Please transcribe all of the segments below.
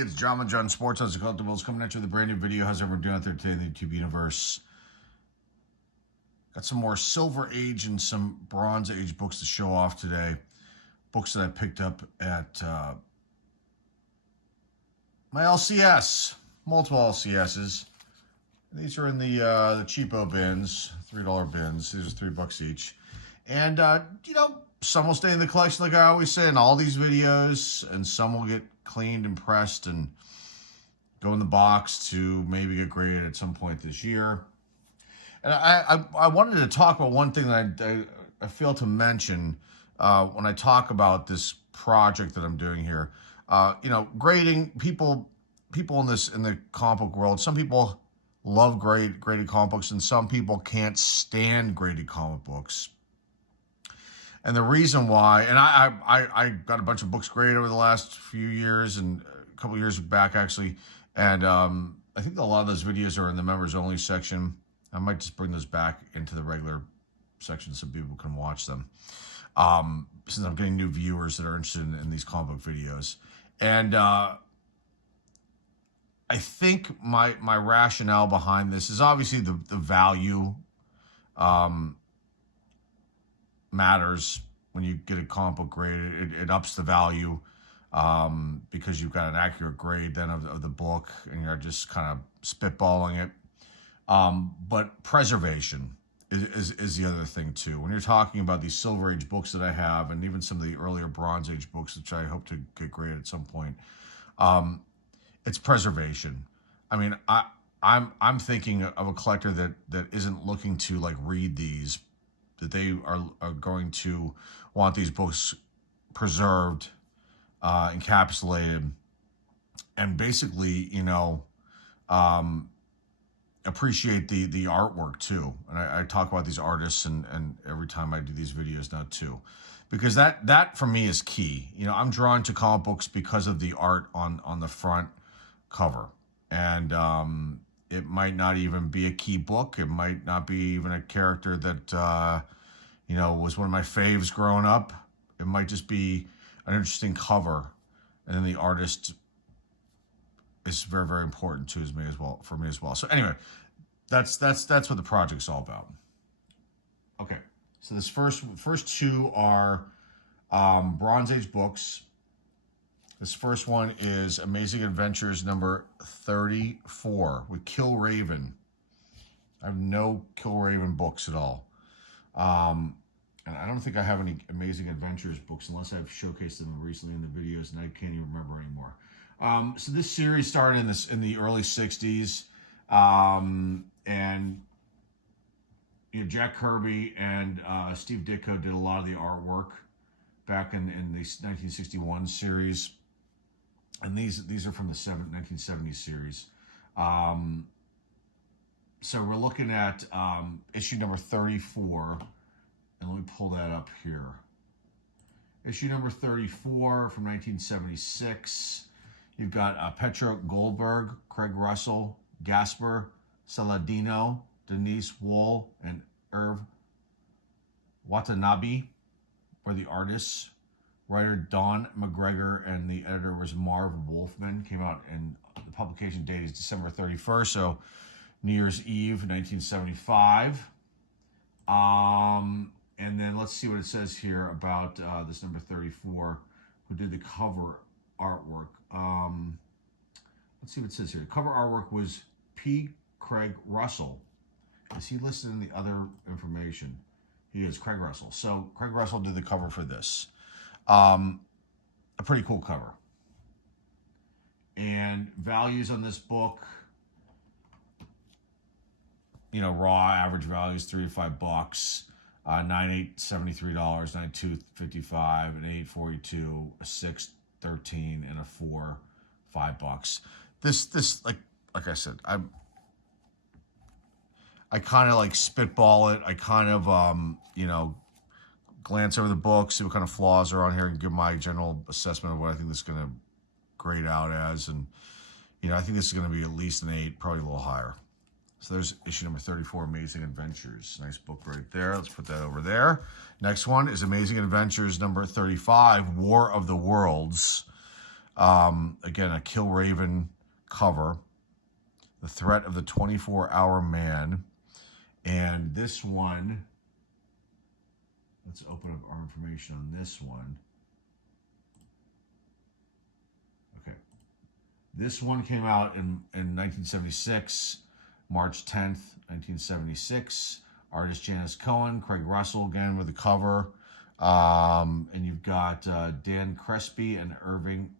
everybody. It's John Sports House of Collectibles coming at you with a brand new video. How's everyone doing out there today in the YouTube universe? Got some more Silver Age and some Bronze Age books to show off today. Books that I picked up at my LCS, multiple LCSs. These are in the cheapo bins, $3 bins. These are $3 each. And, some will stay in the collection like I always say in all these videos, and some will get cleaned and pressed and go in the box to maybe get graded at some point this year. And I wanted to talk about one thing that I failed to mention when I talk about this project that I'm doing here. Grading people in the comic book world. Some people love graded comic books, and some people can't stand graded comic books. And the reason why, and I got a bunch of books graded over the last few years and a couple of years back actually, and I think a lot of those videos are in the members only section. I might just bring those back into the regular section so people can watch them, since I'm getting new viewers that are interested in these comic book videos. And I think my rationale behind this is obviously the value matters. When you get a comic book grade, it ups the value because you've got an accurate grade then of the book, and you're just kind of spitballing it. But preservation is the other thing too. When you're talking about these Silver Age books that I have, and even some of the earlier Bronze Age books, which I hope to get graded at some point, it's preservation. I mean, I'm thinking of a collector that isn't looking to like read these, that they are going to want these books preserved, encapsulated, and basically, appreciate the artwork too. And I talk about these artists and every time I do these videos now too, because that for me is key. I'm drawn to comic books because of the art on the front cover. And it might not even be a key book. It might not be even a character that, was one of my faves growing up. It might just be an interesting cover. And then the artist is very, very important for me as well. So anyway, that's what the project's all about. Okay, so this first two are Bronze Age books. This first one is Amazing Adventures number 34 with Kill Raven. I have no Kill Raven books at all. And I don't think I have any Amazing Adventures books unless I've showcased them recently in the videos, and I can't even remember anymore. So this series started in the early 60s. And Jack Kirby and Steve Ditko did a lot of the artwork back in the 1961 series. And these are from the 1970s series. So we're looking at issue number 34. And let me pull that up here. Issue number 34 from 1976. You've got Petra Goldberg, Craig Russell, Gasper Saladino, Denise Wohl, and Irv Watanabe were the artists. Writer Don McGregor and the editor was Marv Wolfman. Came out, and the publication date is December 31st, so New Year's Eve, 1975. And then let's see what it says here about this number 34, who did the cover artwork. Let's see what it says here. The cover artwork was P. Craig Russell. Is he listed in the other information? He is, Craig Russell. So Craig Russell did the cover for this. A pretty cool cover. And values on this book, raw average values, $3 to $5. 9 $8 $73, 9 2 $55, an 8 $42, a 6 $13, and a 4 $5. This like I said, I kind of like spitball it. I kind of glance over the book, see what kind of flaws are on here, and give my general assessment of what I think this is going to grade out as. And I think this is going to be at least an 8, probably a little higher. So there's issue number 34, Amazing Adventures. Nice book right there. Let's put that over there. Next one is Amazing Adventures number 35, War of the Worlds. Again, a Kill Raven cover. The Threat of the 24-Hour Man. And this one, let's open up our information on this one. Okay. This one came out in 1976, March 10th, 1976. Artist Janice Cohen, Craig Russell again with the cover. And you've got Dan Crespi and Irving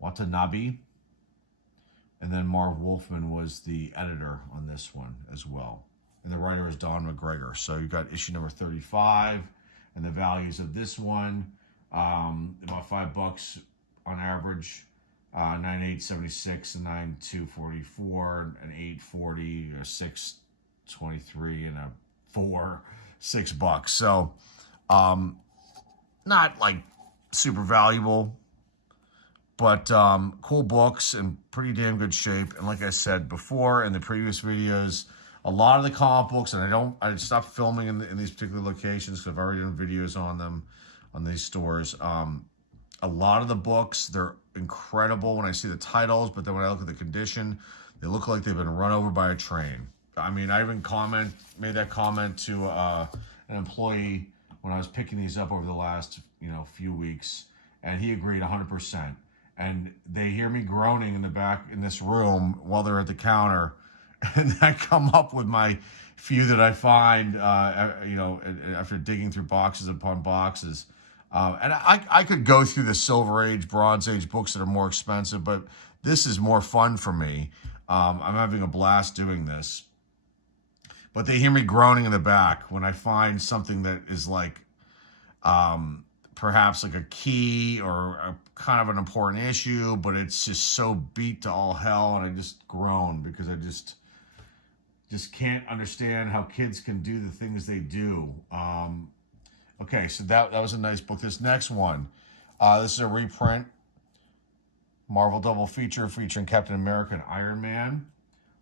Watanabe. And then Marv Wolfman was the editor on this one as well. And the writer is Don McGregor. So you've got issue number 35. And the values of this one, about $5 on average. 9.876 and 9.244 and 8.40, a 6.23 and a 4, $6. So not like super valuable, but cool books in pretty damn good shape. And like I said before in the previous videos, a lot of the comic books, and I stopped filming in these particular locations because I've already done videos on them, on these stores. A lot of the books, they're incredible when I see the titles, but then when I look at the condition, they look like they've been run over by a train. I mean, I even made that comment to an employee when I was picking these up over the last few weeks, and he agreed 100%. And they hear me groaning in the back in this room while they're at the counter, and I come up with my few that I find, after digging through boxes upon boxes. And I could go through the Silver Age, Bronze Age books that are more expensive, but this is more fun for me. I'm having a blast doing this. But they hear me groaning in the back when I find something that is like perhaps like a key or a kind of an important issue, but it's just so beat to all hell, and I just groan because I just can't understand how kids can do the things they do. Okay, so that was a nice book. This next one, this is a reprint. Marvel double feature featuring Captain America and Iron Man.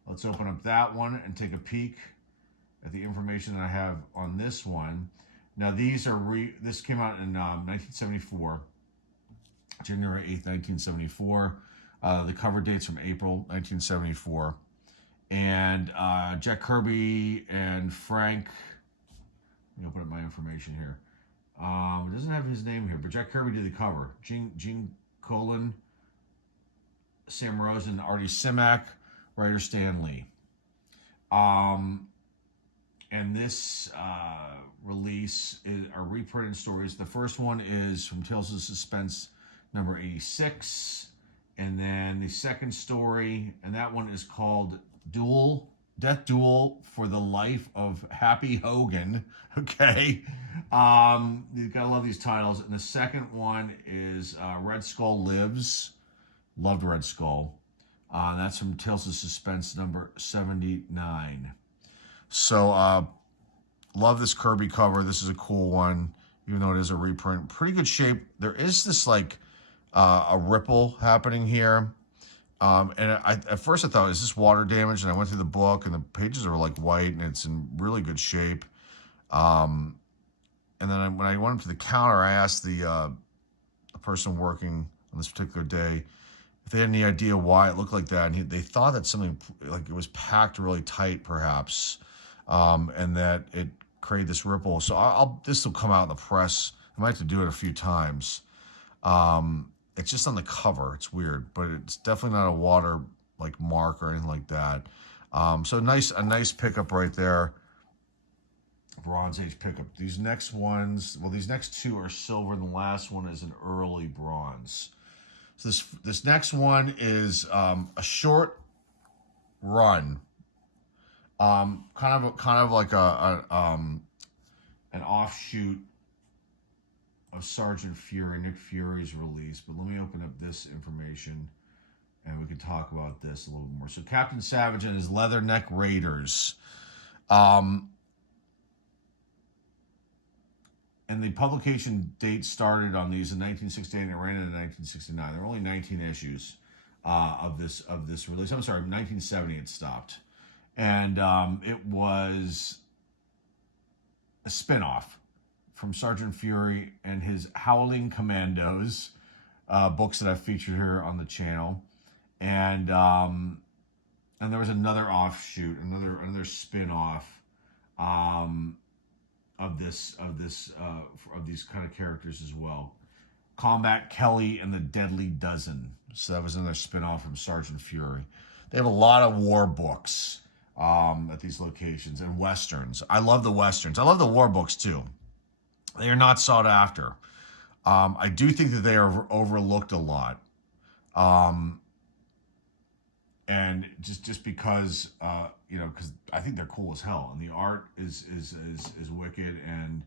Let's open up that one and take a peek at the information that I have on this one. Now these are this came out in 1974, January 8th, 1974. The cover date's from April 1974. And Jack Kirby and Frank, let me open up my information here. It doesn't have his name here, but Jack Kirby did the cover. Gene Colan, Sam Rosen, Artie Simak, writer Stan Lee. And this release are reprinted stories. The first one is from Tales of Suspense number 86. And then the second story, and that one is called Death Duel for the Life of Happy Hogan. Okay. You gotta love these titles. And the second one is Red Skull Lives. Loved Red Skull. That's from Tales of Suspense number 79. So, love this Kirby cover. This is a cool one, even though it is a reprint. Pretty good shape. There is this like a ripple happening here. And at first I thought, is this water damage? And I went through the book, and the pages are like white, and it's in really good shape. And then when I went up to the counter, I asked the person working on this particular day if they had any idea why it looked like that. And they thought that something, like it was packed really tight, perhaps, and that it created this ripple. So this will come out in the press. I might have to do it a few times. It's just on the cover. It's weird, but it's definitely not a water like mark or anything like that. So a nice pickup right there. Bronze Age pickup. These next ones, well, these next two are silver, and the last one is an early bronze. So this next one is a short run, kind of like an offshoot of Sergeant Fury, Nick Fury's release. But let me open up this information, and we can talk about this a little more. So Captain Savage and his Leatherneck Raiders. And the publication date started on these in 1968 and it ran into 1969. There were only 19 issues of this release. I'm sorry, 1970 it stopped. And it was a spinoff from Sergeant Fury and his Howling Commandos. books that I've featured here on the channel, and there was another offshoot, another spin-off of these kind of characters as well. Combat Kelly and the Deadly Dozen. So that was another spin-off from Sergeant Fury. They have a lot of war books at these locations, and westerns. I love the westerns. I love the war books too. They are not sought after. I do think that they are overlooked a lot. And just because because I think they're cool as hell, and the art is wicked, and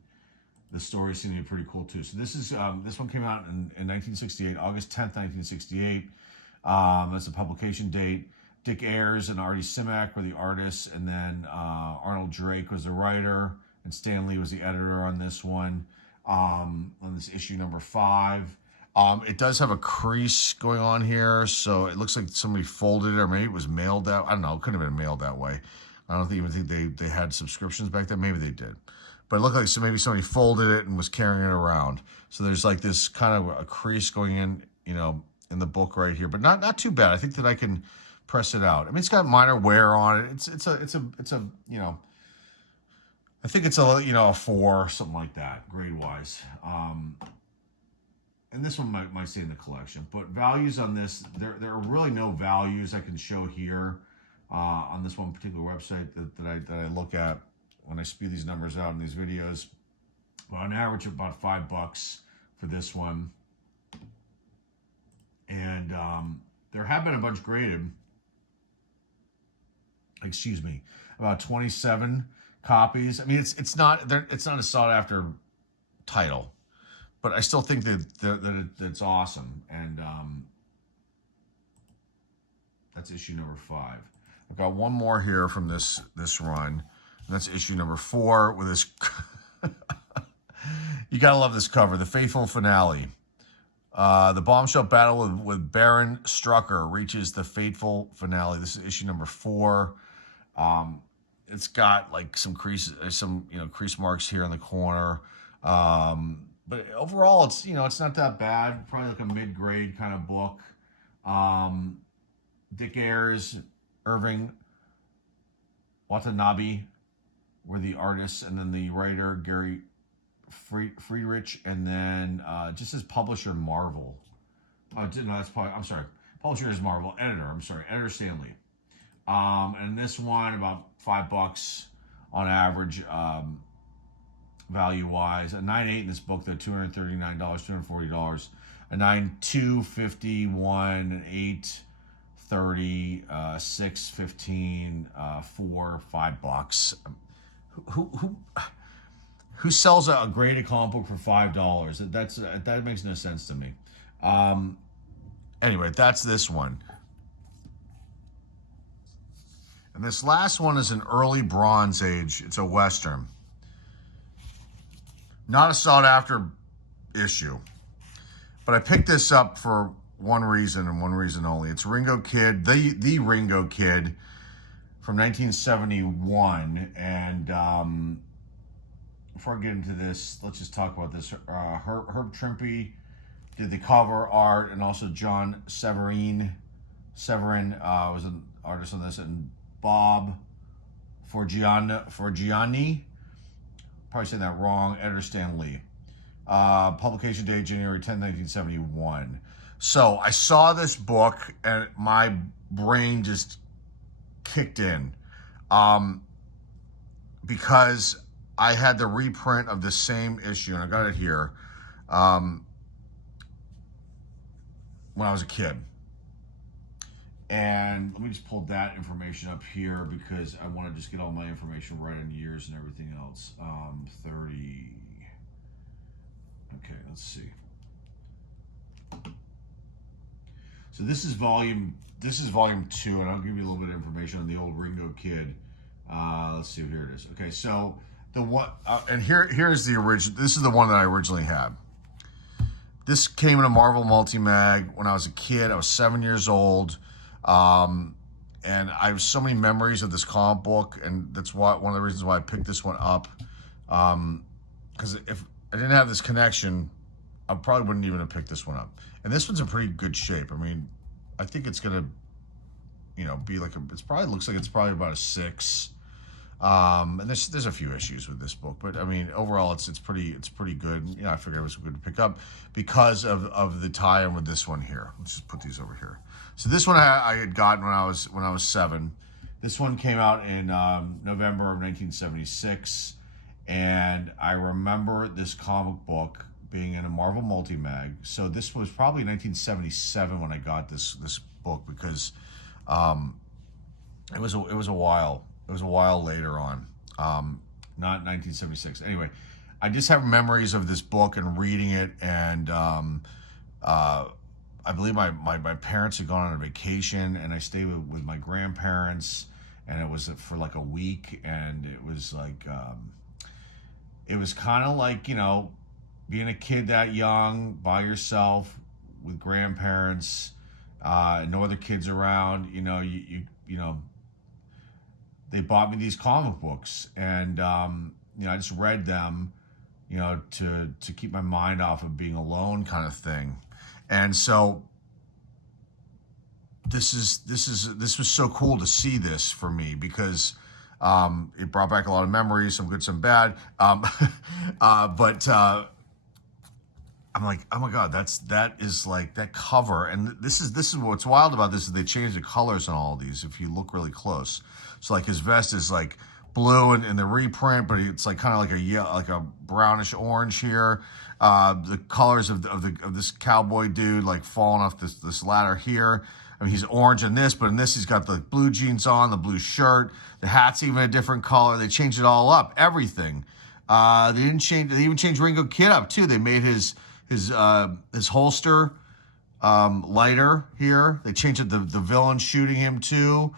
the stories seem to be pretty cool too. So this one came out in 1968, August 10th, 1968. That's the publication date. Dick Ayers and Artie Simek were the artists, and then Arnold Drake was the writer, and Stan Lee was the editor on this one. On this issue number 5. It does have a crease going on here, so it looks like somebody folded it, or maybe it was mailed out. I don't know. It couldn't have been mailed that way. I don't even think they had subscriptions back then. Maybe they did. But it looked like maybe somebody folded it and was carrying it around. So there's like this kind of a crease going in, in the book right here, but not too bad. I think that I can press it out. I mean, it's got minor wear on it. It's a I think it's a 4, something like that, grade wise. And this one might stay in the collection. But values on this, there are really no values I can show here on this one particular website that I look at when I spew these numbers out in these videos. But on average, about $5 for this one. And there have been a bunch graded. Excuse me, about 27 copies. I mean, it's not a sought after title. But I still think that it's awesome, and that's issue number 5. I've got one more here from this run, and that's issue number 4 with this. You gotta love this cover, the faithful finale. The bombshell battle with Baron Strucker reaches the fateful finale. This is issue number 4. It's got like some creases, crease marks here in the corner. But overall, it's not that bad. Probably like a mid-grade kind of book. Dick Ayers, Irving Watanabe were the artists, and then the writer Gary Friedrich, and then just his publisher Marvel. Publisher is Marvel. Editor Stanley. And this one about $5 on average. Value-wise, a 9.8 in this book, though, $239, $240, a 9.2, $51, an 8, $30, 6, $15, 4, $5. Who sells a graded comic book for $5? That makes no sense to me. Anyway, that's this one. And this last one is an early Bronze Age. It's a Western. Not a sought-after issue. But I picked this up for one reason and one reason only. It's Ringo Kid, the Ringo Kid from 1971. And before I get into this, let's just talk about this. Herb Trimpe did the cover art, and also John Severin was an artist on this, and Bob Forgiani, probably saying that wrong, editor Stan Lee. Publication date January 10, 1971. So I saw this book and my brain just kicked in because I had the reprint of the same issue, and I got it here when I was a kid. And let me just pull that information up here because I want to just get all my information right on years and everything else. 30. Okay, let's see. So this is volume 2, and I'll give you a little bit of information on the old Ringo Kid. Let's see, here it is. Okay, so the one, and here's the original. This is the one that I originally had. This came in a Marvel multi-mag when I was a kid. I was 7 years old. And I have so many memories of this comic book, and that's one of the reasons why I picked this one up. Because if I didn't have this connection, I probably wouldn't even have picked this one up. And this one's in pretty good shape. I mean, I think it's gonna, be like it's probably looks like it's probably about a 6. And there's a few issues with this book, but I mean, overall, it's pretty good. I figured it was good to pick up because of the tie-in with this one here. Let's just put these over here. So this one I had gotten when I was 7. This one came out in November of 1976, and I remember this comic book being in a Marvel multi-mag. So this was probably 1977 when I got this book, because it was a while. It was a while later on, not 1976. Anyway, I just have memories of this book and reading it, and I believe my parents had gone on a vacation, and I stayed with my grandparents, and it was for like a week, and it was like, it was kind of like, being a kid that young by yourself with grandparents, no other kids around, they bought me these comic books, and I just read them, to keep my mind off of being alone, kind of thing. And so this was so cool to see this for me, because it brought back a lot of memories, some good, some bad. But I'm like, oh my God, that is like that cover. And this is what's wild about this is they changed the colors on all of these if you look really close. So like his vest is like blue in the reprint, but it's like kind of like a yellow, like a brownish orange here. The colors of this cowboy dude like falling off this ladder here. I mean, he's orange in this, but in this he's got the blue jeans on, the blue shirt. The hat's even a different color. They changed it all up, everything. They even changed Ringo Kid up too. They made his holster lighter here. They changed it, the villain shooting him too.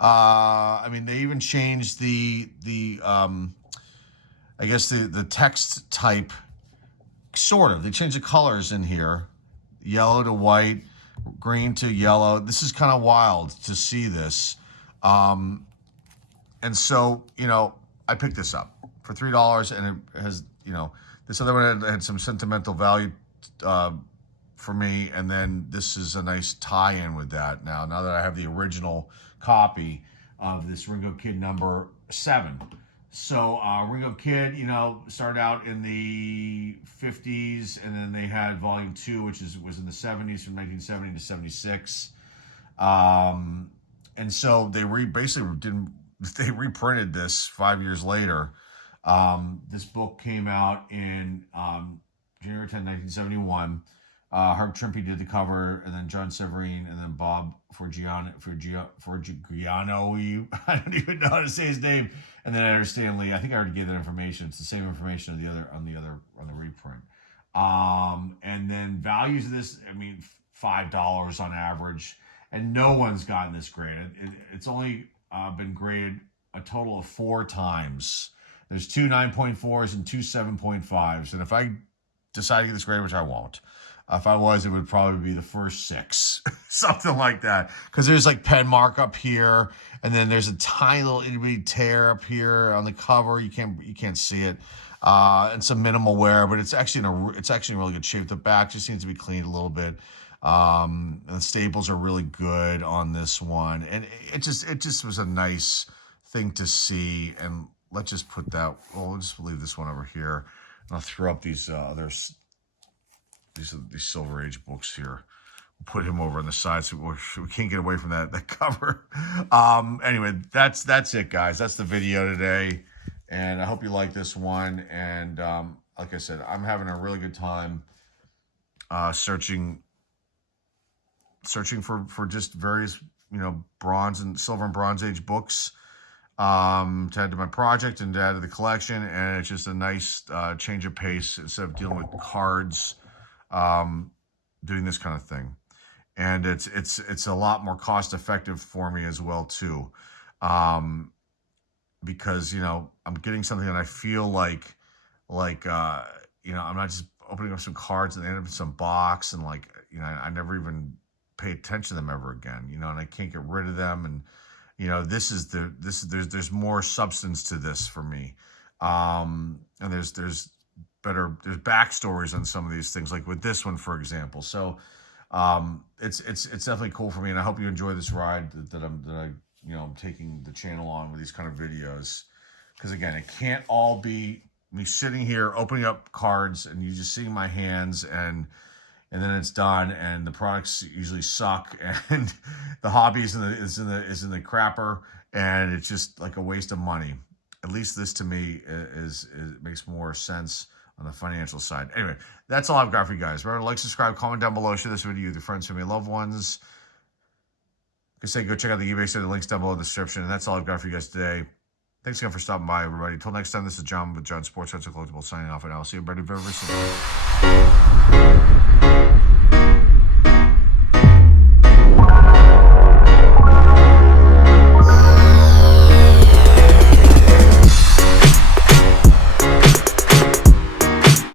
I mean, they even changed the I guess the text type, sort of. They changed the colors in here, yellow to white, green to yellow. This is kind of wild to see this. And so, I picked this up for $3, and it has, this other one had some sentimental value for me, and then this is a nice tie-in with that. Now that I have the original copy of this Ringo Kid number 7. So Ringo Kid, started out in the 50s, and then they had Volume 2, which was in the 70s, from 1970 to 76. And so they they reprinted this 5 years later. This book came out in January 10, 1971. Herb Trimpe did the cover, and then John Severine, and then Bob Forgiano. I don't even know how to say his name. And then Edgar Stanley. I think I already gave that information. It's the same information on the reprint. And then values of this, I mean, $5 on average, and no one's gotten this graded. It's only been graded a total of 4 times. There's 2 9.4s and 2 7.5s, and if I decide to get this graded, which I won't. If I was, it would probably be the first 6, something like that. Because there's like pen mark up here, and then there's a tiny little itty bitty tear up here on the cover. You can't see it, and some minimal wear, but it's actually in really good shape. The back just needs to be cleaned a little bit. And the staples are really good on this one, and it just was a nice thing to see. And let's just put that. Well, we'll just leave this one over here, and I'll throw up these others. These Silver Age books here. We'll put him over on the side so we can't get away from that cover. Anyway, that's it, guys. That's the video today, and I hope you like this one. And like I said, I'm having a really good time searching for just various bronze and silver and bronze age books to add to my project and to add to the collection. And it's just a nice change of pace instead of dealing with cards. Doing this kind of thing, and it's a lot more cost effective for me as well too, because I'm getting something that I feel like I'm not just opening up some cards and they end up in some box, and I never even pay attention to them ever again, and I can't get rid of them, and there's more substance to this for me, and there's backstories on some of these things, like with this one, for example. So It's definitely cool for me, and I hope you enjoy this ride that I'm taking the channel on with these kind of videos. Because again, it can't all be me sitting here opening up cards and you just seeing my hands and then it's done, and the products usually suck, and the hobby is in the crapper, and it's just like a waste of money. At least this to me is makes more sense on the financial side. Anyway, that's all I've got for you guys. Remember to like, subscribe, comment down below, share this video with your friends, family, loved ones. Like I say, go check out the eBay store. The link's down below in the description. And that's all I've got for you guys today. Thanks again for stopping by, everybody. Until next time, this is John with John Sports Cards and Collectibles signing off, and I'll see everybody very, very soon.